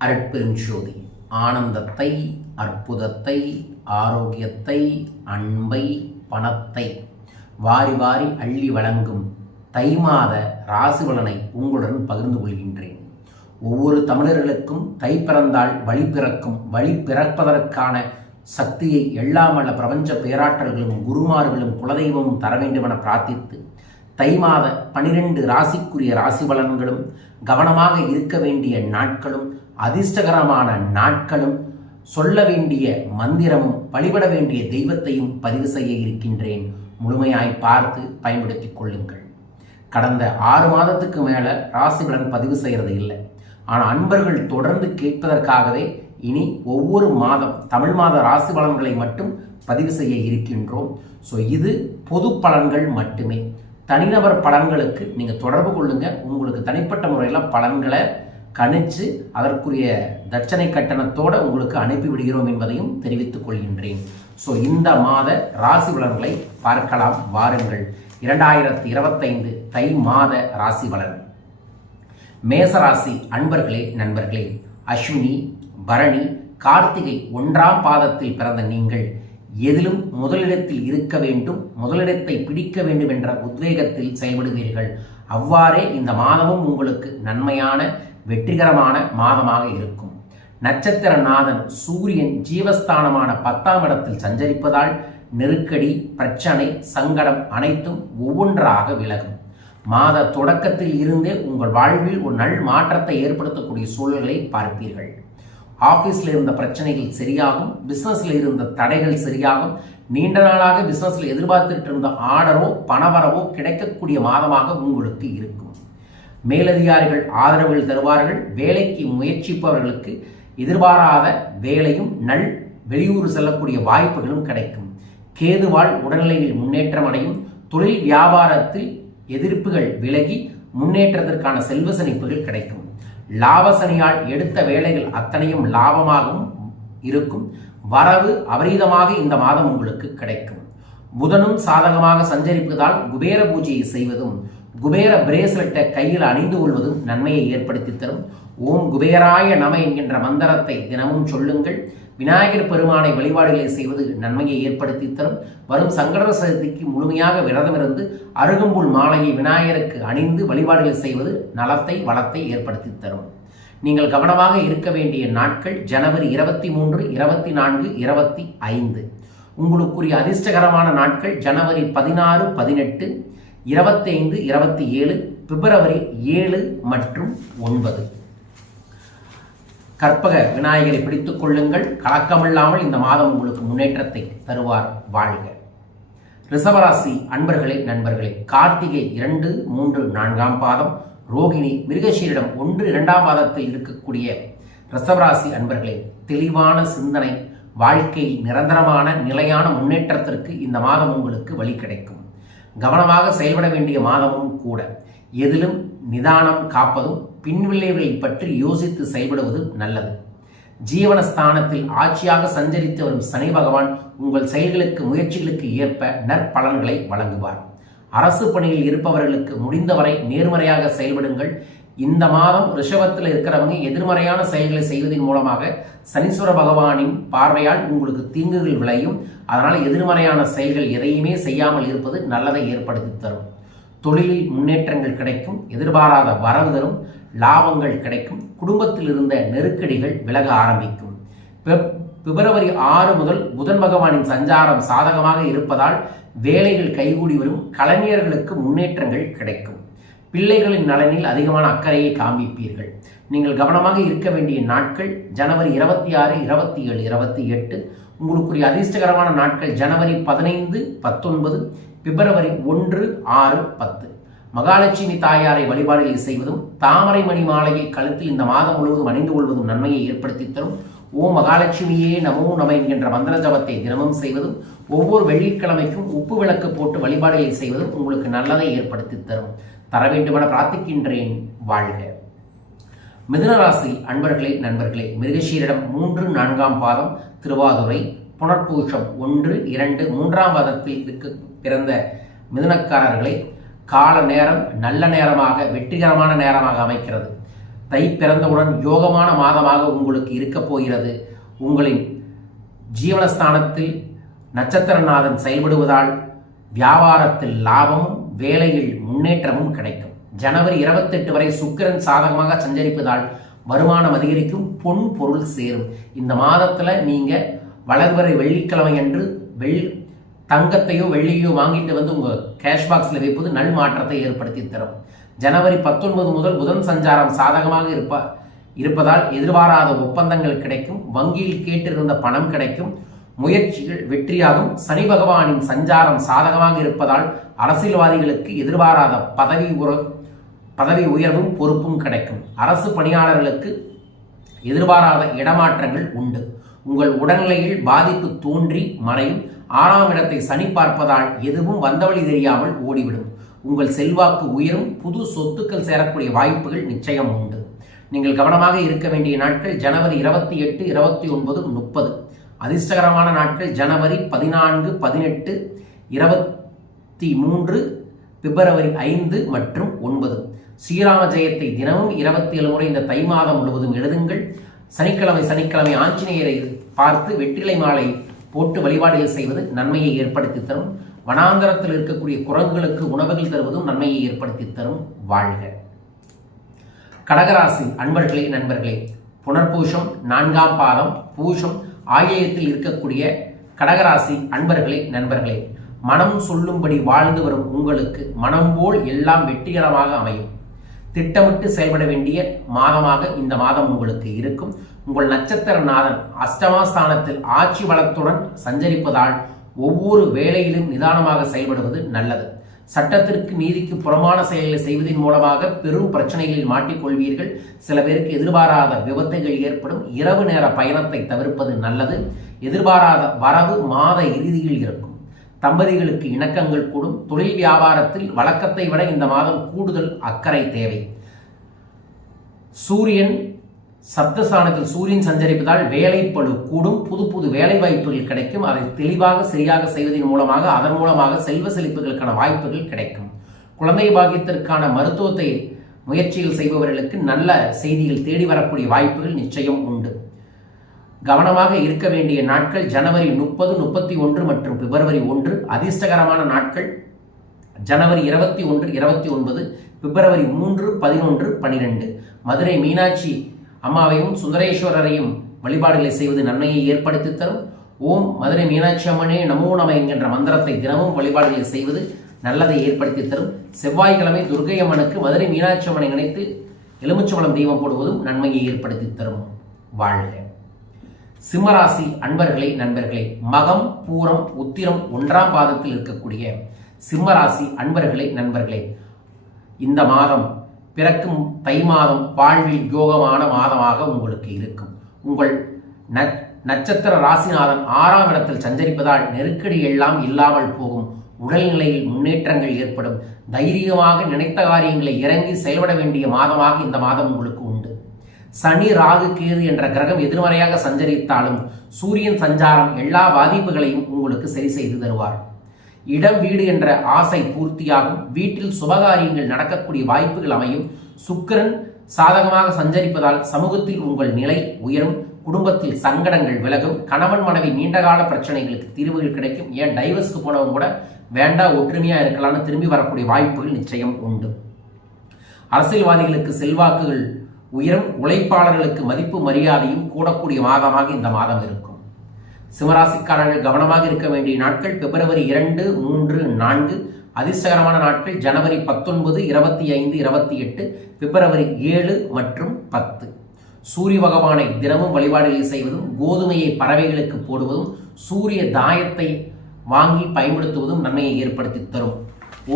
அருட்பெருஞ்சோதி ஆனந்தத்தை அற்புதத்தை ஆரோக்கியத்தை அன்பை பணத்தை வாரி வாரி அள்ளி வழங்கும் தை மாத ராசி பலனை உங்களுடன் பகிர்ந்து கொள்கின்றேன். ஒவ்வொரு தமிழர்களுக்கும் தை பிறந்தால் வழி பிறக்கும் வழி பிறப்பதற்கான சக்தியை எல்லாம் வல்ல பிரபஞ்ச பேராற்றல்களும் குருமார்களும் குலதெய்வமும் தர வேண்டுமென பிரார்த்தித்து தை மாத பனிரெண்டு ராசிக்குரிய ராசி பலன்களும் கவனமாக இருக்க வேண்டிய நாட்களும் அதிர்ஷ்டகரமான நாட்களும் சொல்ல வேண்டிய மந்திரமும் வழிபட வேண்டிய தெய்வத்தையும் பதிவு செய்ய இருக்கின்றேன். முழுமையாய் பார்த்து பயன்படுத்தி கொள்ளுங்கள். கடந்த ஆறு மாதத்துக்கு மேலே ராசி பலன் பதிவு செய்கிறது இல்லை. ஆனால் அன்பர்கள் தொடர்ந்து கேட்பதற்காகவே இனி ஒவ்வொரு மாதம் தமிழ் மாத ராசி பலன்களை மட்டும் பதிவு செய்ய இருக்கின்றோம். ஸோ இது பொது பலன்கள் மட்டுமே. தனிநபர் பலன்களுக்கு நீங்கள் தொடர்பு கொள்ளுங்கள் உங்களுக்கு தனிப்பட்ட முறையில் பலன்களை கணிச்சு அதற்குரிய தட்சணை கட்டணத்தோடு உங்களுக்கு அனுப்பி விடுகிறோம் என்பதையும் தெரிவித்துக் கொள்கின்றேன். ஸோ இந்த மாத ராசி பலன்களை பார்க்கலாம் வாருங்கள். இரண்டாயிரத்தி இருபத்தைந்து தை மாத ராசி பலன். மேசராசி அன்பர்களே நண்பர்களே அஸ்வினி பரணி கார்த்திகை ஒன்றாம் பாதத்தில் பிறந்த நீங்கள் எதிலும் முதலிடத்தில் இருக்க வேண்டும் முதலிடத்தை பிடிக்க வேண்டும் என்ற உத்வேகத்தில் செயல்படுவீர்கள். அவ்வாறே இந்த மாதமும் உங்களுக்கு நன்மையான வெற்றிகரமான மாதமாக இருக்கும். நட்சத்திர நாதன் சூரியன் ஜீவஸ்தானமான பத்தாம் இடத்தில் சஞ்சரிப்பதால் நெருக்கடி பிரச்சனை சங்கடம் அனைத்தும் ஒவ்வொன்றாக விலகும். மாத தொடக்கத்தில் இருந்தே உங்கள் வாழ்வில் ஒரு நல் மாற்றத்தை ஏற்படுத்தக்கூடிய சூழல்களை பார்ப்பீர்கள். ஆஃபீஸில் இருந்த பிரச்சனைகள் சரியாகும் பிஸ்னஸில் இருந்த தடைகள் சரியாகும் நீண்ட நாளாக பிஸ்னஸில் எதிர்பார்த்துட்டு இருந்த ஆர்டரோ பணவரவோ கிடைக்கக்கூடிய மாதமாக உங்களுக்கு இருக்கும். மேலதிகாரிகள் ஆதரவுகள் தருவார்கள் வேலைக்கு முயற்சிப்பவர்களுக்கு எதிர்பாராத வேலையும் நல் வெளியூர் செல்லக்கூடிய வாய்ப்புகளும் கிடைக்கும். கேதுவால் உடல்நிலையில் முன்னேற்றம் அடையும். தொழில் வியாபாரத்தில் எதிர்ப்புகள் விலகி முன்னேற்றத்திற்கான செல்வ சனிப்புகள் கிடைக்கும். லாபசனியால் எடுத்த வேலைகள் அத்தனையும் லாபமாகவும் இருக்கும். வரவு அபரீதமாக இந்த மாதம் உங்களுக்கு கிடைக்கும். புதனும் சாதகமாக சஞ்சரிப்பதால் குபேர பூஜையை செய்வதும் குபேர பிரேஸ்லெட்டை கையில் அணிந்து கொள்வதும் நன்மையை ஏற்படுத்தி தரும். ஓம் குபேராய நம என்கின்ற மந்திரத்தை தினமும் சொல்லுங்கள். விநாயகர் பெருமானை வழிபாடுகளை செய்வது நன்மையை ஏற்படுத்தி தரும். வரும் சங்கட சதுர்த்திக்கு முழுமையாக விரதமிருந்து அருகம்புல் மாலையை விநாயகருக்கு அணிந்து வழிபாடுகளை செய்வது நலத்தை வளத்தை ஏற்படுத்தி தரும். நீங்கள் கவனமாக இருக்க வேண்டிய நாட்கள் ஜனவரி இருபத்தி மூன்று இருபத்தி நான்கு இருபத்தி ஐந்து. உங்களுக்குரிய அதிர்ஷ்டகரமான நாட்கள் ஜனவரி பதினாறு பதினெட்டு இருபத்தைந்து இருபத்தி ஏழு பிப்ரவரி ஏழு மற்றும் ஒன்பது. கற்பக விநாயகரை பிடித்துக் கொள்ளுங்கள். கலக்கமில்லாமல் இந்த மாதம் உங்களுக்கு முன்னேற்றத்தை தருவார் வாழ்க. ரிசவராசி அன்பர்களே நண்பர்களே கார்த்திகை இரண்டு மூன்று நான்காம் பாதம் ரோகிணி மிருகசீரிடம் ஒன்று இரண்டாம் பாதத்தில் இருக்கக்கூடிய ரிசவராசி அன்பர்களே தெளிவான சிந்தனை வாழ்க்கையில் நிரந்தரமான நிலையான முன்னேற்றத்திற்கு இந்த மாதம் உங்களுக்கு வழி கிடைக்கும். கவனமாக செயல்பட வேண்டிய மாதமும் கூட. எதிலும் நிதானம் காப்பதும் பின்விளைவுகளை பற்றி யோசித்து செயல்படுவது நல்லது. ஜீவனஸ்தானத்தில் ஆட்சியாக சஞ்சரித்து வரும் சனி பகவான் உங்கள் செயல்களுக்கு முயற்சிகளுக்கு ஏற்ப நற்பலன்களை வழங்குவார். அரசு பணியில் இருப்பவர்களுக்கு முடிந்தவரை நேர்மறையாக செயல்படுங்கள். இந்த மாதம் ரிஷபத்தில் இருக்கிறவங்க எதிர்மறையான செயல்களை செய்வதன் மூலமாக சனீஸ்வர பகவானின் பார்வையால் உங்களுக்கு தீங்குகள் விளையும். அதனால் எதிர்மறையான செயல்கள் எதையுமே செய்யாமல் இருப்பது நல்லதை ஏற்படுத்தி தரும். தொழிலில் முன்னேற்றங்கள் கிடைக்கும் எதிர்பாராத வரவு தரும் லாபங்கள் கிடைக்கும் குடும்பத்தில் இருந்த நெருக்கடிகள் விலக ஆரம்பிக்கும். பிப்ரவரி ஆறு முதல் புதன் பகவானின் சஞ்சாரம் சாதகமாக இருப்பதால் வேலைகள் கைகூடி வரும் கலைஞர்களுக்கு முன்னேற்றங்கள் கிடைக்கும். பிள்ளைகளின் நலனில் அதிகமான அக்கறையை காண்பிப்பீர்கள். நீங்கள் கவனமாக இருக்க வேண்டிய நாட்கள் ஜனவரி இருபத்தி ஆறு இருபத்தி ஏழு இருபத்தி எட்டு. உங்களுக்குரிய அதிர்ஷ்டகரமான நாட்கள் ஜனவரி பதினைந்து பத்தொன்பது. பிப்ரவரி ஒன்று ஆறு பத்து. மகாலட்சுமி தாயாரை வழிபாடுகளை செய்வதும் தாமரை மணி மாலையை கழுத்தில் இந்த மாதம் முழுவதும் அணிந்து கொள்வதும் நன்மையை ஏற்படுத்தி தரும். ஓ மகாலட்சுமியே நமோ நம என்கின்ற மந்திர ஜபத்தை தினமும் செய்வதும் ஒவ்வொரு வெள்ளிக்கிழமைக்கும் உப்பு விளக்கு போட்டு வழிபாடுகளை செய்வதும் உங்களுக்கு நல்லதை ஏற்படுத்தி தரும். தர வேண்டுமென பிரார்த்திக்கின்றேன் வாழ்க. மிதுனராசி அன்பர்களே நண்பர்களே மிருகஷீரிடம் மூன்று நான்காம் பாதம் திருவாதுரை புனர்பூஷம் ஒன்று இரண்டு மூன்றாம் பாதத்தில் இருக்க பிறந்த மிதுனக்காரர்களை கால நேரம் நல்ல நேரமாக வெற்றிகரமான நேரமாக அமைக்கிறது. தை பிறந்தவுடன் யோகமான மாதமாக உங்களுக்கு இருக்கப் போகிறது. உங்களின் ஜீவனஸ்தானத்தில் நட்சத்திரநாதன் செயல்படுவதால் வியாபாரத்தில் லாபமும் வேலையில் முன்னேற்றமும் கிடைக்கும். ஜனவரி இருபத்தெட்டு வரை சுக்கிரன் சாதகமாக சஞ்சரிப்பதால் வருமானம் அதிகரிக்கும் பொன் பொருள் சேரும். இந்த மாதத்தில் நீங்கள் வளர்வரை வெள்ளிக்கிழமை அன்று வெள் தங்கத்தையோ வெள்ளியோ வாங்கிட்டு வந்து உங்கள் கேஷ் பாக்ஸில் வைப்பது நல் மாற்றத்தை ஏற்படுத்தி தரும். ஜனவரி பத்தொன்பது முதல் புதன் சஞ்சாரம் சாதகமாக இருப்ப இருப்பதால் எதிர்பாராத ஒப்பந்தங்கள் கிடைக்கும் வங்கியில் கேட்டிருந்த பணம் கிடைக்கும் முயற்சிகள் வெற்றியாகும் சனி பகவானின் சஞ்சாரம் சாதகமாக இருப்பதால் அரசியல்வாதிகளுக்கு எதிர்பாராத பதவி உற பதவி உயர்வும் பொறுப்பும் கிடைக்கும். அரசு பணியாளர்களுக்கு எதிர்பாராத இடமாற்றங்கள் உண்டு. உங்கள் உடல்நிலையில் பாதிப்பு தோன்றி மறையும். ஆறாம் இடத்தை சனி பார்ப்பதால் எதுவும் வந்தவழி தெரியாமல் ஓடிவிடும். உங்கள் செல்வாக்கு உயரும் புது சொத்துக்கள் சேரக்கூடிய வாய்ப்புகள் நிச்சயம் உண்டு. நீங்கள் கவனமாக இருக்க வேண்டிய நாட்கள் ஜனவரி இருபத்தி எட்டு இருபத்தி ஒன்பது முப்பது. அதிர்ஷ்டகரமான நாட்கள் ஜனவரி பதினான்கு பதினெட்டு இருபத்தி மூன்று பிப்ரவரி ஐந்து மற்றும் ஒன்பது. ஸ்ரீராம ஜெயத்தை தினமும் இருபத்தி ஏழு முறை இந்த தை மாதம் முழுவதும் எழுதுங்கள். சனிக்கிழமை சனிக்கிழமை ஆஞ்சநேயரை பார்த்து வெற்றிலை மாலை போட்டு வழிபாடுகள் செய்வது நன்மையை ஏற்படுத்தி தரும். வனாந்தரத்தில் இருக்கக்கூடிய குரங்குகளுக்கு உணவுகள் தருவதும் நன்மையை ஏற்படுத்தி தரும் வாழ்க. கடகராசி அன்பர்களே நண்பர்களே புனர்பூஷம் நான்காம் பாதம் பூஷம் ஆகியத்தில் இருக்கக்கூடிய கடகராசி அன்பர்களே நண்பர்களே மனம் சொல்லும்படி வாழ்ந்து வரும் உங்களுக்கு மனம் போல் எல்லாம் வெற்றிகரமாக அமையும். திட்டமிட்டு செயல்பட வேண்டிய மாதமாக இந்த மாதம் உங்களுக்கு இருக்கும். உங்கள் நட்சத்திர நாதன் அஷ்டமாஸ்தானத்தில் ஆட்சி வளத்துடன் சஞ்சரிப்பதால் ஒவ்வொரு வேலையிலும் நிதானமாக செயல்படுவது நல்லது. சட்டத்திற்கு நீதிக்கு புறமான செயல்களை செய்வதன் மூலமாக பெரும் பிரச்சனைகளில் மாட்டிக்கொள்வீர்கள் சில பேருக்கு எதிர்பாராத விபத்துகள் ஏற்படும். இரவு நேர பயணத்தை தவிர்ப்பது நல்லது. எதிர்பாராத வரவு மாத இறுதியில் இருக்கும். தம்பதிகளுக்கு இணக்கங்கள் கூடும். தொழில் வியாபாரத்தில் வழக்கத்தை விட இந்த மாதம் கூடுதல் அக்கறை தேவை. சூரியன் சப்தஸ்தானத்தில் சூரியன் சஞ்சரிப்பதால் வேலை கூடும் புது புது வேலை வாய்ப்புகள் கிடைக்கும். அதை தெளிவாக சரியாக செய்வதன் மூலமாக அதன் மூலமாக செல்வ செழிப்புகளுக்கான வாய்ப்புகள் கிடைக்கும். குழந்தை பாக்கியத்திற்கான மருத்துவத்தை முயற்சிகள் செய்பவர்களுக்கு நல்ல செய்திகள் தேடி வரக்கூடிய வாய்ப்புகள் நிச்சயம் உண்டு. கவனமாக இருக்க வேண்டிய நாட்கள் ஜனவரி முப்பது முப்பத்தி ஒன்று மற்றும் பிப்ரவரி ஒன்று. அதிர்ஷ்டகரமான நாட்கள் ஜனவரி இருபத்தி ஒன்று இருபத்தி ஒன்பது பிப்ரவரி மூன்று பதினொன்று பனிரெண்டு. மதுரை மீனாட்சி அம்மாவையும் சுந்தரேஸ்வரரையும் வழிபாடுகளை செய்வது நன்மையை ஏற்படுத்தி தரும். ஓம் மதுரை மீனாட்சி அம்மனே நமோ நம என்கின்ற மந்திரத்தை தினமும் வழிபாடுகளை செய்வது நல்லதை ஏற்படுத்தி தரும். செவ்வாய்க்கிழமை துர்கை அம்மனுக்கு மதுரை மீனாட்சி அம்மனை நினைத்து எலுமிச்சம்பளம் தெய்வம் போடுவதும் நன்மையை ஏற்படுத்தி தரும். வாழ்க. சிம்மராசி அன்பர்களே நண்பர்களே மகம் பூரம் உத்திரம் ஒன்றாம் பாதத்தில் இருக்கக்கூடிய சிம்மராசி அன்பர்களே நண்பர்களே இந்த மாதம் பிறக்கும் தை மாதம் வாழ்வில் யோகமான மாதமாக உங்களுக்கு இருக்கும். உங்கள் நட்சத்திர ராசிநாதன் ஆறாம் இடத்தில் சஞ்சரிப்பதால் நெருக்கடி எல்லாம் இல்லாமல் போகும். உடல்நிலையில் முன்னேற்றங்கள் ஏற்படும். தைரியமாக நினைத்த காரியங்களை இறங்கி செயல்பட வேண்டிய மாதமாக இந்த மாதம் உங்களுக்கு உண்டு. சனி ராகு கேது என்ற கிரகம் எதிர்மறையாக சஞ்சரித்தாலும் சூரியன் சஞ்சாரம் எல்லா பாதிப்புகளையும் உங்களுக்கு சரி செய்து தருவார். இடம் வீடு என்ற ஆசை பூர்த்தியாகும். வீட்டில் சுபகாரியங்கள் நடக்கக்கூடிய வாய்ப்புகள் அமையும். சுக்கிரன் சாதகமாக சஞ்சரிப்பதால் சமூகத்தில் உங்கள் நிலை உயரும். குடும்பத்தில் சங்கடங்கள் விலகும். கணவன் மனைவி நீண்டகால பிரச்சனைகளுக்கு தீர்வுகள் கிடைக்கும். ஏன் டைவர்ஸ்க்கு போனவங்க கூட வேண்டாம் ஒற்றுமையாக இருக்கலாம்னு திரும்பி வரக்கூடிய வாய்ப்புகள் நிச்சயம் உண்டு. அரசியல்வாதிகளுக்கு செல்வாக்குகள் உயரும். உழைப்பாளர்களுக்கு மதிப்பு மரியாதையும் கூடக்கூடிய மாதமாக இந்த மாதம் இருக்கும். சிவராசிக்காரர்கள் கவனமாக இருக்க வேண்டிய நாட்கள் பிப்ரவரி இரண்டு மூன்று நான்கு. அதிர்ஷ்டகரமான நாட்கள் ஜனவரி பத்தொன்பது இருபத்தி ஐந்து இருபத்தி எட்டு பிப்ரவரி ஏழு மற்றும் பத்து. சூரிய பகவானை தினமும் வழிபாடுகளை செய்வதும் கோதுமையை பறவைகளுக்கு போடுவதும் சூரிய தாயத்தை வாங்கி பயன்படுத்துவதும் நன்மையை ஏற்படுத்தி தரும்.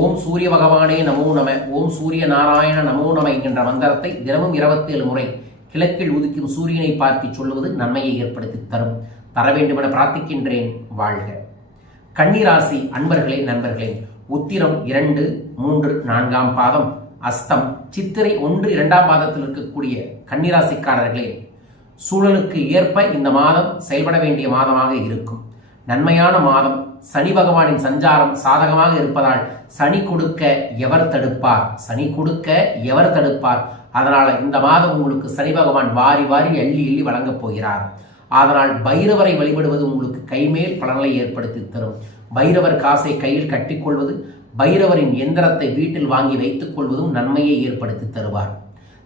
ஓம் சூரிய பகவானே நமோ நம ஓம் சூரிய நாராயண நமோ நம என்கின்ற மந்திரத்தை தினமும் இருபத்தி ஏழு முறை கிழக்கில் உதிக்கும் சூரியனை பார்த்து சொல்லுவது நன்மையை ஏற்படுத்தி தரும். தர வேண்டுமென பிரார்த்திக்கின்றேன் வாழ்க. கன்னிராசி அன்பர்களே நண்பர்களே உத்திரம் இரண்டு மூன்று நான்காம் பாதம் அஸ்தம் சித்திரை ஒன்று இரண்டாம் பாதத்தில் இருக்கக்கூடிய கன்னிராசிக்காரர்களே சூழலுக்கு ஏற்ப இந்த மாதம் செயல்பட வேண்டிய மாதமாக இருக்கும். நன்மையான மாதம் சனி பகவானின் சஞ்சாரம் சாதகமாக இருப்பதால் சனி கொடுக்க எவர் தடுப்பார்? சனி கொடுக்க எவர் தடுப்பார்? அதனால் இந்த மாதம் உங்களுக்கு சனி பகவான் வாரி வாரி எள்ளி எள்ளி வழங்கப் போகிறார். அதனால் பைரவரை வழிபடுவது உங்களுக்கு கைமேல் பலனை ஏற்படுத்தி தரும். பைரவர் காசை கையில் கட்டிக்கொள்வது பைரவரின் எந்திரத்தை வீட்டில் வாங்கி வைத்துக் கொள்வதும் நன்மையை ஏற்படுத்தி தருவார்.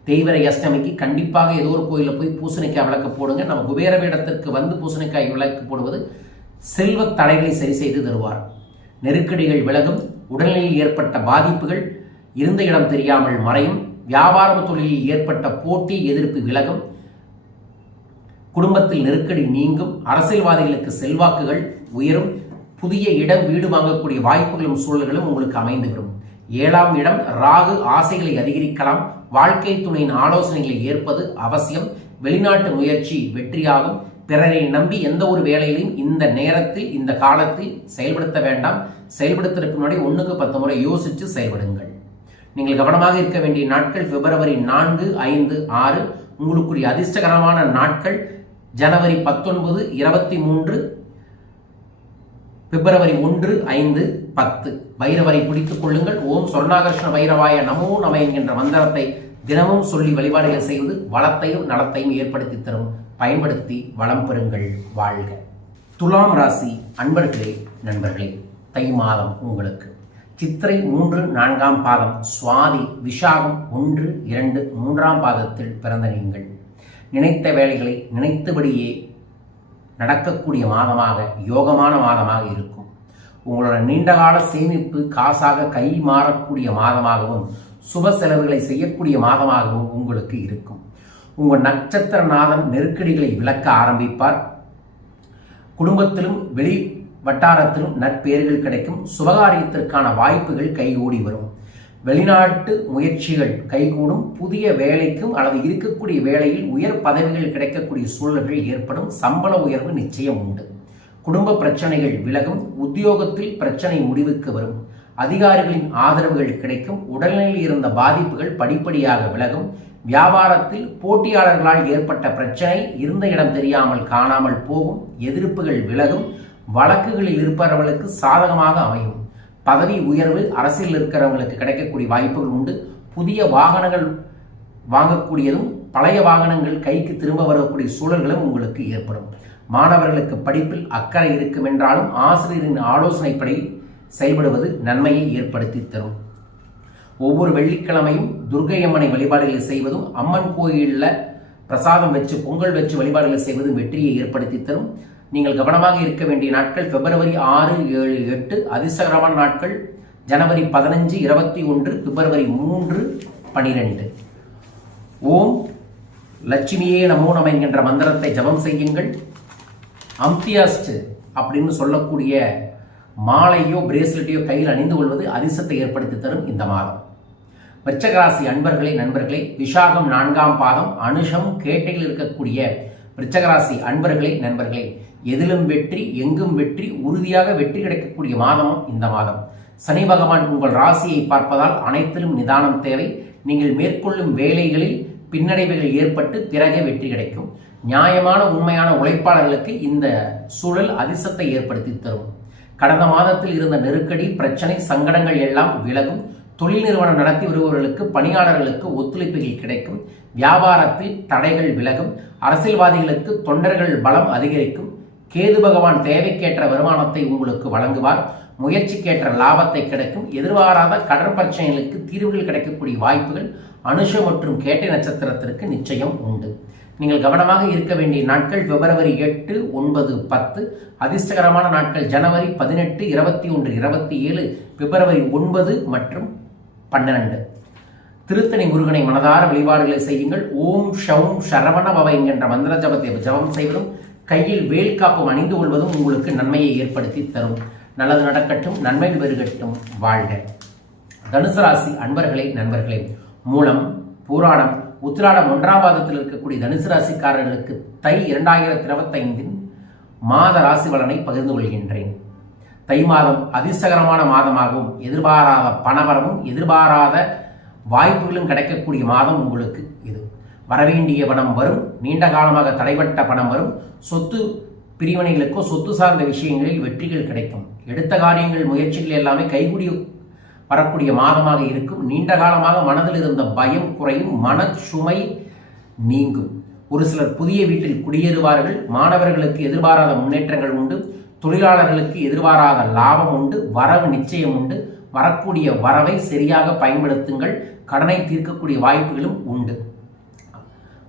தெய்வரை அஷ்டமிக்கு கண்டிப்பாக ஏதோ ஒரு கோயிலில் போய் பூசணிக்காய் விளக்கு போடுங்க. நம்ம குபேர பீடத்திற்கு வந்து பூசணிக்காய் விளக்கு போடுவது செல்வ தடைகளை சரி செய்து தருவார். நெருக்கடிகள் விலகும் உடல்நிலையில் ஏற்பட்ட பாதிப்புகள் இருந்த இடம் தெரியாமல் மறையும் வியாபாரம் தொழிலில் ஏற்பட்ட போட்டி எதிர்ப்பு விலகும் குடும்பத்தில் நெருக்கடி நீங்கும் அரசியல்வாதிகளுக்கு செல்வாக்குகள் உயரும் புதிய இடம் வீடு வாங்கக்கூடிய வாய்ப்புகளும் சூழல்களும் உங்களுக்கு அமைந்துவிடும். ஏழாம் இடம் ராகு ஆசைகளை அதிகரிக்கலாம். வாழ்க்கை துணையின் ஆலோசனைகளை ஏற்பது அவசியம். வெளிநாட்டு முயற்சி வெற்றியாகும். பிறரை நம்பி எந்த ஒரு வேலையிலையும் இந்த நேரத்தில் இந்த காலத்தில் செயல்படுத்த வேண்டாம். செயல்படுத்துறதுக்கு முன்னாடி ஒன்றுக்கு பத்து முறை யோசித்து செயல்படுங்கள். நீங்கள் கவனமாக இருக்க வேண்டிய நாட்கள் பிப்ரவரி நான்கு ஐந்து ஆறு. உங்களுக்குரிய அதிர்ஷ்டகரமான நாட்கள். ஜனவரி பத்தொன்பது இருபத்தி மூன்று பிப்ரவரி ஒன்று ஐந்து பத்து. பைரவரை பிடித்துக் கொள்ளுங்கள். ஓம் சொர்ணாகர்ஷ்ண பைரவாய நமோ நம என்கின்ற மந்திரத்தை தினமும் சொல்லி வழிபாடுகள் செய்வது வளத்தையும் நலத்தையும் ஏற்படுத்தி தரும். பயன்படுத்தி வளம் பெறுங்கள். வாழ்க. துலாம் ராசி அன்பர்களே நண்பர்களே தை மாதம் உங்களுக்கு. சித்திரை மூன்று நான்காம் பாதம். சுவாதி விஷாகம் ஒன்று இரண்டு மூன்றாம் பாதத்தில் பிறந்த நீங்கள். நினைத்த வேலைகளை நினைத்தபடியே நடக்கக்கூடிய மாதமாக யோகமான மாதமாக இருக்கும். உங்களோட நீண்டகால சேமிப்பு காசாக கை மாறக்கூடிய மாதமாகவும் சுப செலவுகளை செய்யக்கூடிய மாதமாகவும் உங்களுக்கு இருக்கும். உங்கள் நட்சத்திர நாதம் நெருக்கடிகளை விளக்க ஆரம்பிப்பார். குடும்பத்திலும் வெளி வட்டாரத்திலும் நட்பேறுகள் கிடைக்கும். சுபகாரியத்திற்கான வாய்ப்புகள் கைகூடி வரும். வெளிநாட்டு முயற்சிகள் கைகூடும் புதிய வேலைக்கும் அல்லது இருக்கக்கூடிய வேலையில் உயர் பதவிகள் கிடைக்கக்கூடிய சூழல்கள் ஏற்படும் சம்பள உயர்வு நிச்சயம் உண்டு. குடும்ப பிரச்சனைகள் விலகும் உத்தியோகத்தில் பிரச்சனை முடிவுக்கு வரும். அதிகாரிகளின் ஆதரவுகள் கிடைக்கும் உடல்நிலையில் இருந்த பாதிப்புகள் படிப்படியாக விலகும். வியாபாரத்தில் போட்டியாளர்களால் ஏற்பட்ட பிரச்சனை இருந்த இடம் தெரியாமல் காணாமல் போகும் எதிர்ப்புகள் விலகும் வழக்குகளில் இருப்பவர்களுக்கு சாதகமாக அமையும். பதவி உயர்வு அரசியல் இருக்கிறவங்களுக்கு கிடைக்கக்கூடிய வாய்ப்புகள் உண்டு. புதிய வாகனங்கள் வாங்கக்கூடியதும் பழைய வாகனங்கள் கைக்கு திரும்ப வரக்கூடிய சூழல்களும் உங்களுக்கு ஏற்படும். மாணவர்களுக்கு படிப்பில் அக்கறை இருக்கும் என்றாலும் ஆசிரியரின் ஆலோசனைப்படி செயல்படுவது நன்மையை ஏற்படுத்தி தரும். ஒவ்வொரு வெள்ளிக்கிழமையும் துர்கை அம்மனை வழிபாடுகளை செய்வதும் அம்மன் கோயிலில் பிரசாதம் வச்சு பொங்கல் வச்சு வழிபாடுகளை செய்வதும் வெற்றியை ஏற்படுத்தி தரும். நீங்கள் கவனமாக இருக்க வேண்டிய நாட்கள் பிப்ரவரி ஆறு ஏழு எட்டு அதிர்ஷ்டகரமான நாட்கள். ஜனவரி பதினஞ்சு இருபத்தி ஒன்று பிப்ரவரி மூன்று பனிரெண்டு. ஓம் லட்சுமியே நமோ நம என்கின்ற மந்திரத்தை ஜபம் செய்யுங்கள். அம்தியாஸ்ட் அப்படின்னு சொல்லக்கூடிய மாலையோ பிரேஸ்லெட்டையோ கையில் அணிந்து கொள்வது அதிர்ஷ்டத்தை ஏற்படுத்தி தரும் இந்த மாதம். விருச்சகராசி அன்பர்களே நண்பர்களே விஷாகம் நான்காம் பாதம் அனுஷம் கேட்டையில் இருக்கக்கூடிய விருச்சகராசி அன்பர்களே நண்பர்களே எதிலும் வெற்றி எங்கும் வெற்றி உறுதியாக வெற்றி கிடைக்கக்கூடிய மாதமும் இந்த மாதம். சனி பகவான் உங்கள் ராசியை பார்ப்பதால் அனைத்திலும் நிதானம் தேவை. நீங்கள் மேற்கொள்ளும் வேலைகளில் பின்னடைவுகள் ஏற்பட்டு பிறகே வெற்றி கிடைக்கும். நியாயமான உண்மையான உழைப்பாளர்களுக்கு இந்த சூழல் அதிசத்தை ஏற்படுத்தி தரும். கடந்த மாதத்தில் இருந்த நெருக்கடி பிரச்சனை சங்கடங்கள் எல்லாம் விலகும். தொழில் நிறுவனம் நடத்தி வருபவர்களுக்கு பணியாளர்களுக்கு ஒத்துழைப்புகள் கிடைக்கும். வியாபாரத்தில் தடைகள் விலகும். அரசியல்வாதிகளுக்கு தொண்டர்கள் பலம் அதிகரிக்கும். கேது பகவான் தேவைக்கேற்ற வருமானத்தை உங்களுக்கு வழங்குவார். முயற்சிக்கேற்ற லாபத்தை கிடைக்கும். எதிர்பாராத கடற்பிரச்சனைகளுக்கு தீர்வுகள் கிடைக்கக்கூடிய வாய்ப்புகள் அனுஷ மற்றும் கேட்டை நட்சத்திரத்திற்கு நிச்சயம் உண்டு. நீங்கள் கவனமாக இருக்க வேண்டிய நாட்கள் பிப்ரவரி எட்டு ஒன்பது பத்து. அதிர்ஷ்டகரமான நாட்கள் ஜனவரி பதினெட்டு இருபத்தி ஒன்று இருபத்தி ஏழு பிப்ரவரி ஒன்பது மற்றும் பன்னிரண்டு. திருத்தணி முருகனை மனதார வழிபாடுகளை செய்யுங்கள். ஓம் ஷவும் சரவண பவ என்கின்ற மந்திர ஜபத்தை ஜபம் செய்வதும் கையில் வேல் காப்பம் அணிந்து கொள்வதும் உங்களுக்கு நன்மையை ஏற்படுத்தி தரும். நல்லது நடக்கட்டும் நன்மைகள் பெருகட்டும் வாழ்க. தனுசு ராசி அன்பர்களே நண்பர்களே மூலம் பூராடம் உத்திராடம் ஒன்றாம் பாதத்தில் இருக்கக்கூடிய தனுசு ராசிக்காரர்களுக்கு தை இரண்டாயிரத்தி இருபத்தைந்தின் மாத ராசி பலனை பகிர்ந்து கொள்கின்றேன். தை மாதம் அதிர்ஷ்டகரமான மாதமாகவும் எதிர்பாராத பணவரமும் எதிர்பாராத வாய்ப்புகளும் கிடைக்கக்கூடிய மாதம் உங்களுக்கு வரவேண்டிய பணம் வரும். நீண்ட காலமாக தடைபட்ட பணம் வரும். சொத்து பிரிவினைகளுக்கோ சொத்து சார்ந்த விஷயங்களில் வெற்றிகள் கிடைக்கும். எடுத்த காரியங்கள் முயற்சிகள் எல்லாமே கைகூடி வரக்கூடிய மாதமாக இருக்கும். நீண்ட காலமாக மனதில் இருந்த பயம் குறையும். மன சுமை நீங்கும். ஒரு சிலர் புதிய வீட்டில் குடியேறுவார்கள். மாணவர்களுக்கு எதிர்பாராத முன்னேற்றங்கள் உண்டு. தொழிலாளர்களுக்கு எதிர்பாராத லாபம் உண்டு. வரவு நிச்சயம் உண்டு. வரக்கூடிய வரவை சரியாக பயன்படுத்துங்கள். கடனை தீர்க்கக்கூடிய வாய்ப்புகளும் உண்டு.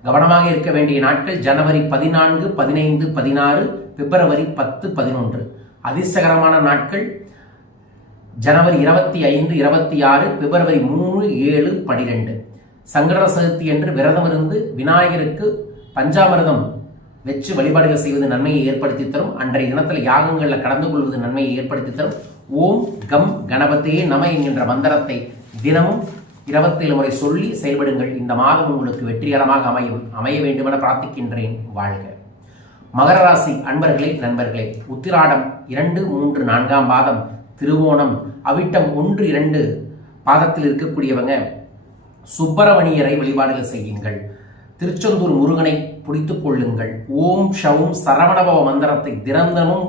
கவனமாக இருக்க வேண்டிய நாட்கள் ஜனவரி பதினான்கு பதினைந்து பதினாறு பிப்ரவரி பத்து பதினொன்று. அதிர்ஷ்டகரமான நாட்கள் ஜனவரி இருபத்தி ஐந்து இருபத்தி ஆறு பிப்ரவரி மூணு ஏழு பனிரெண்டு. சங்கட சதுர்த்தி என்று விரதம் இருந்து விநாயகருக்கு பஞ்சாமிரதம் வச்சு வழிபாடுகள் செய்வது நன்மையை ஏற்படுத்தி தரும். அன்றைய தினத்தில் யாகங்களில் கலந்து கொள்வது நன்மையை ஏற்படுத்தி தரும். ஓம் கம் கணபதியே நம என்கின்ற மந்திரத்தை தினமும் இருபத்தேழு முறை சொல்லி செயல்படுங்கள். இந்த மாதம் உங்களுக்கு வெற்றிகரமாக அமையும். அமைய வேண்டுமென பிரார்த்திக்கின்றேன். வாழ்க. மகர ராசி அன்பர்களே நண்பர்களே உத்திராடம் இரண்டு மூன்று நான்காம் பாதம் திருவோணம் அவிட்டம் ஒன்று இரண்டு பாதத்தில் இருக்கக்கூடியவங்க சுப்பிரமணியரை வழிபாடுகள் செய்யுங்கள். திருச்செந்தூர் முருகனை பிடித்துக் கொள்ளுங்கள். ஓம் ஷவும் சரவணபவ மந்திரத்தை தினந்தமும்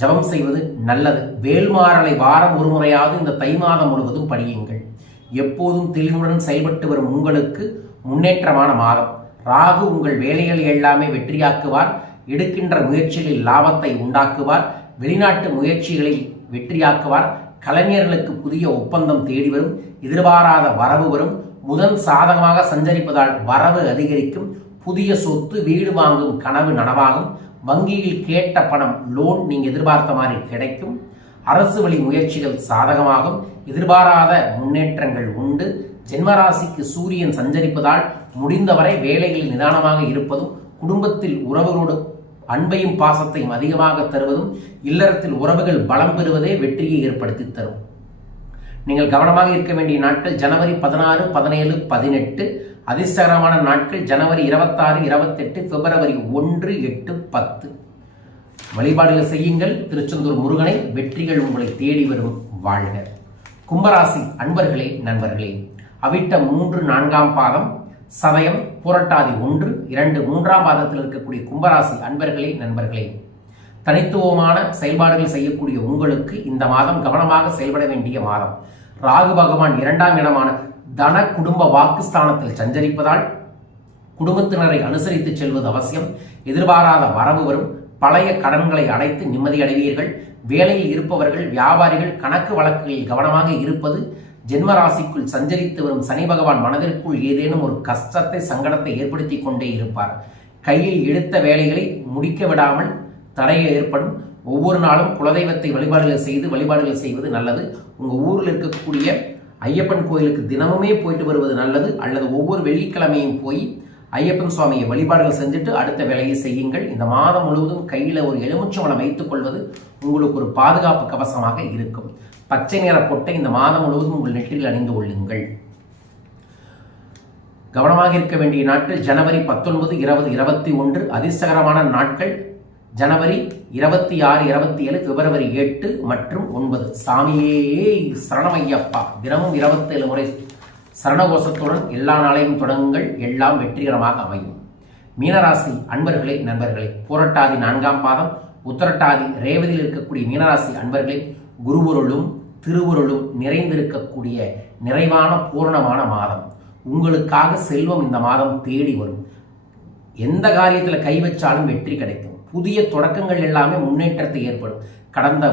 ஜபம் செய்வது நல்லது. வேல்மாறலை வாரம் ஒரு முறையாவது இந்த தை மாதம் முழுவதும் படியுங்கள். எப்போதும் தெளிவுடன் செயல்பட்டு வரும் உங்களுக்கு முன்னேற்றமான மாதம். ராகு உங்கள் வேலைகள் எல்லாமே வெற்றியாக்குவார். எடுக்கின்ற முயற்சிகளில் லாபத்தை உண்டாக்குவார். வெளிநாட்டு முயற்சிகளில் வெற்றியாக்குவார். கலைஞர்களுக்கு புதிய ஒப்பந்தம் தேடி வரும். எதிர்பாராத வரவு வரும். முதன் சாதகமாக சஞ்சரிப்பதால் வரவு அதிகரிக்கும். புதிய சொத்து வீடு வாங்கும் கனவு நனவாகும். வங்கியில் கேட்ட பணம் லோன் நீங்கள் எதிர்பார்த்த மாதிரி கிடைக்கும். அரசு வழி முயற்சிகள் சாதகமாகும். எதிர்பாராத முன்னேற்றங்கள் உண்டு. ஜென்மராசிக்கு சூரியன் சஞ்சரிப்பதால் முடிந்தவரை வேலைகளில் நிதானமாக இருப்பதும் குடும்பத்தில் உறவுகளோடு அன்பையும் பாசத்தையும் அதிகமாக தருவதும் இல்லறத்தில் உறவுகள் பலம் பெறுவதே வெற்றியை ஏற்படுத்தி தரும். நீங்கள் கவனமாக இருக்க வேண்டிய நாட்கள் ஜனவரி பதினாறு பதினேழு பதினெட்டு. அதிர்ஷ்டகரமான நாட்கள் ஜனவரி இருபத்தாறு இருபத்தெட்டு பிப்ரவரி ஒன்று எட்டு பத்து. வழிபாடுகள் செய்யுங்கள். திருச்செந்தூர் முருகனை வெற்றிகள் உங்களை தேடி வரும் வாழ்க. கும்பராசி அன்பர்களே நண்பர்களே அவிட்ட மூன்று நான்காம் பாதம் சதயம் புரட்டாதி ஒன்று இரண்டு மூன்றாம் பாதத்தில் இருக்கக்கூடிய கும்பராசி அன்பர்களே நண்பர்களே தனித்துவமான செயல்பாடுகள் செய்யக்கூடிய உங்களுக்கு இந்த மாதம் கவனமாக செயல்பட வேண்டிய மாதம். ராகு பகவான் இரண்டாம் இடமான தன குடும்ப வாக்குஸ்தானத்தில் சஞ்சரிப்பதால் குடும்பத்தினரை அனுசரித்து செல்வது அவசியம். எதிர்பாராத வரவு வரும். பழைய கடன்களை அடைத்து நிம்மதி அடைவீர்கள். வேலையில் இருப்பவர்கள் வியாபாரிகள் கணக்கு வழக்குகளில் கவனமாக இருப்பது ஜென்மராசிக்குள் சஞ்சரித்து வரும் சனி பகவான் மனதிற்குள் ஏதேனும் ஒரு கஷ்டத்தை சங்கடத்தை ஏற்படுத்தி கொண்டே இருப்பார். கையில் எடுத்த வேலைகளை முடிக்க விடாமல் தடைய ஏற்படும். ஒவ்வொரு நாளும் குலதெய்வத்தை வழிபாடுகள் செய்து வழிபாடுகள் செய்வது நல்லது. உங்கள் ஊரில் இருக்கக்கூடிய ஐயப்பன் கோயிலுக்கு தினமுமே போயிட்டு வருவது நல்லது. அல்லது ஒவ்வொரு வெள்ளிக்கிழமையும் போய் ஐயப்பன் சுவாமியை வழிபாடுகள் செஞ்சுட்டு அடுத்த வேலையை செய்யுங்கள். இந்த மாதம் முழுவதும் கையில் ஒரு எலுமிச்சம்பழம் வைத்துக் கொள்வது உங்களுக்கு ஒரு பாதுகாப்பு கவசமாக இருக்கும். பச்சை நிற பொட்டை இந்த மாதம் முழுவதும் உங்கள் நெற்றியில் அணிந்து கொள்ளுங்கள். கவனமாக இருக்க வேண்டிய நாட்கள் ஜனவரி பத்தொன்பது இருபது இருபத்தி ஒன்று. அதிர்ஷ்டகரமான நாட்கள் ஜனவரி இருபத்தி ஆறு இருபத்தி ஏழு பிப்ரவரி எட்டு மற்றும் ஒன்பது. சாமியே சரணமையப்பா. தினமும் இருபத்தேழு முறை சரணகோஷத்துடன் எல்லா நாளையும் தொடங்குங்கள். எல்லாம் வெற்றிகரமாக அமையும். மீனராசி அன்பர்களே நண்பர்களே புரட்டாதி நான்காம் பாதம். உத்தரட்டாதி ரேவதியில் இருக்கக்கூடிய மீனராசி அன்பர்களே குருவருளும் திருவுருளும் நிறைந்திருக்கக்கூடிய நிறைவான பூரணமான மாதம். உங்களுக்காக செல்வம் இந்த மாதம் தேடி வரும். எந்த காரியத்தில் கை வச்சாலும் வெற்றி கிடைக்கும். புதிய தொடக்கங்கள் எல்லாமே முன்னேற்றத்தை ஏற்படும். கடந்த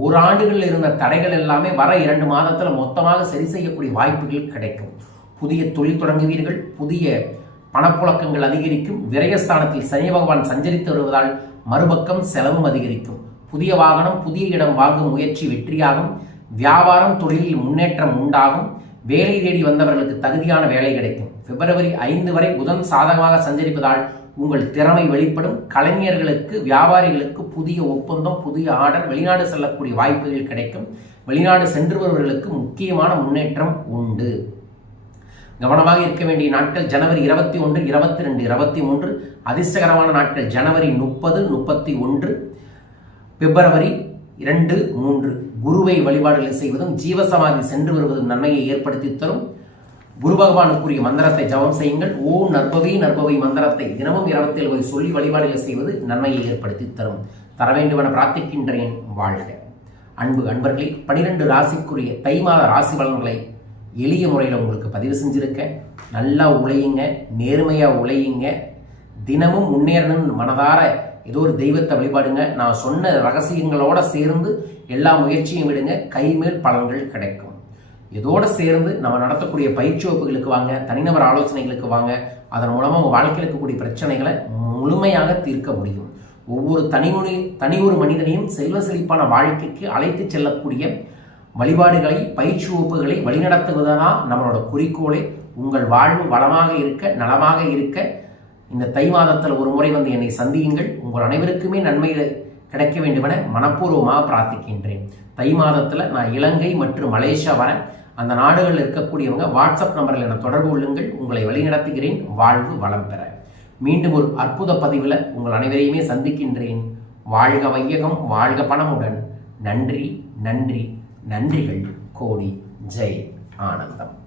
ஓராண்டுகளில் இருந்த தடைகள் எல்லாமே வர இரண்டு மாதத்தில் மொத்தமாக சரி செய்யக்கூடிய வாய்ப்புகள் கிடைக்கும். புதிய தொழில் தொடங்குவீர்கள் புதிய பணப்புழக்கங்கள் அதிகரிக்கும் விரயஸ்தானத்தில் சனி பகவான் சஞ்சரித்து வருவதால் மறுபக்கம் செலவும் அதிகரிக்கும். புதிய வாகனம் புதிய இடம் வாங்கும் முயற்சி வெற்றியாகும். வியாபாரம் தொழிலில் முன்னேற்றம் உண்டாகும். வேலை தேடி வந்தவர்களுக்கு தகுதியான வேலை கிடைக்கும். பிப்ரவரி ஐந்து வரை புதன் சாதகமாக சஞ்சரிப்பதால் உங்கள் திறமை வெளிப்படும். கலைஞர்களுக்கு வியாபாரிகளுக்கு புதிய ஒப்பந்தம் புதிய ஆர்டர் வெளிநாடு செல்லக்கூடிய வாய்ப்புகள் கிடைக்கும். வெளிநாடு சென்று வருவர்களுக்கு முக்கியமான முன்னேற்றம் உண்டு. கவனமாக இருக்க வேண்டிய நாட்கள் ஜனவரி இருபத்தி ஒன்று இருபத்தி ரெண்டு இருபத்தி மூன்று. அதிர்ஷ்டகரமான நாட்கள் ஜனவரி முப்பது முப்பத்தி ஒன்று. பிப்ரவரி இரண்டு மூன்று. குருவை வழிபாடுகளை செய்வதும் ஜீவசமாதி சென்று வருவதும் நன்மையை ஏற்படுத்தி தரும். குரு பகவானுக்குரிய மந்திரத்தை ஜபம் செய்யுங்கள். ஓம் நற்பவி நற்பவி மந்திரத்தை தினமும் இருபத்தி ஏழு சொல்லி வழிபாடுகள் செய்வது நன்மையை ஏற்படுத்தி தரும். தர வேண்டுமென பிரார்த்திக்கின்றேன். வாழ்க. அன்பு அன்பர்களே பனிரெண்டு ராசிக்குரிய தை மாத ராசி பலன்களை எளிய முறையில் உங்களுக்கு பதிவு செஞ்சுருக்க. நல்லா உழையுங்க நேர்மையாக உழையுங்க. தினமும் முன்னேறணும்னு மனதார ஏதோ ஒரு தெய்வத்தை வழிபாடுங்க. நான் சொன்ன ரகசியங்களோட சேர்ந்து எல்லா முயற்சியும் விடுங்க. கைமேல் பலன்கள் கிடைக்கும். இதோடு சேர்ந்து நம்ம நடத்தக்கூடிய பயிற்சி வகுப்புகளுக்கு வாங்க தனிநபர் ஆலோசனைகளுக்கு வாங்க. அதன் மூலமாக உங்கள் வாழ்க்கையில் இருக்கக்கூடிய பிரச்சனைகளை முழுமையாக தீர்க்க முடியும். ஒவ்வொரு தனிமொழி தனி ஒரு மனிதனையும் செல்வ செழிப்பான வாழ்க்கைக்கு அழைத்து செல்லக்கூடிய வழிபாடுகளை பயிற்சி வகுப்புகளை வழிநடத்துவதுதான் நம்மளோட குறிக்கோளே. உங்கள் வாழ்வு வளமாக இருக்க நலமாக இருக்க இந்த தை மாதத்தில் ஒரு முறை வந்து என்னை சந்தியுங்கள். உங்கள் அனைவருக்குமே நன்மை கிடைக்க வேண்டுமென மனப்பூர்வமாக பிரார்த்திக்கின்றேன். தை மாதத்தில் நான் இலங்கை மற்றும் மலேசியா வரேன். அந்த நாடுகளில் இருக்கக்கூடியவங்க வாட்ஸ்அப் நம்பரில் என தொடர்பு கொள்ளுங்கள். உங்களை வழிநடத்துகிறேன். வாழ்வு வளம் பெற. மீண்டும் ஒரு அற்புத பதிவில் உங்கள் அனைவரையுமே சந்திக்கின்றேன். வாழ்க வையகம் வாழ்க பணமுடன். நன்றி நன்றி நன்றிகள். கோடி ஜெய் ஆனந்தம்.